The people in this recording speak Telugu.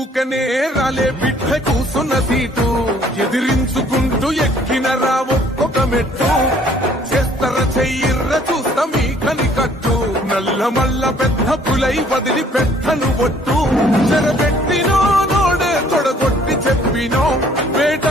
ఊకనే రాలే బిడ్డ కూసున్న సీటు ఎదిరించుకుంటూ ఎక్కిన రా ఒక్కొక్క మెట్టు చేస్తర చెయ్యిర్ర చూస్తా మీ కనికట్టు నల్ల మల్ల పెద్ద పులై వదిలి పెట్టను ఒట్టు చెరబెట్టినో నోడే తొడగొట్టి చెప్పినో వేట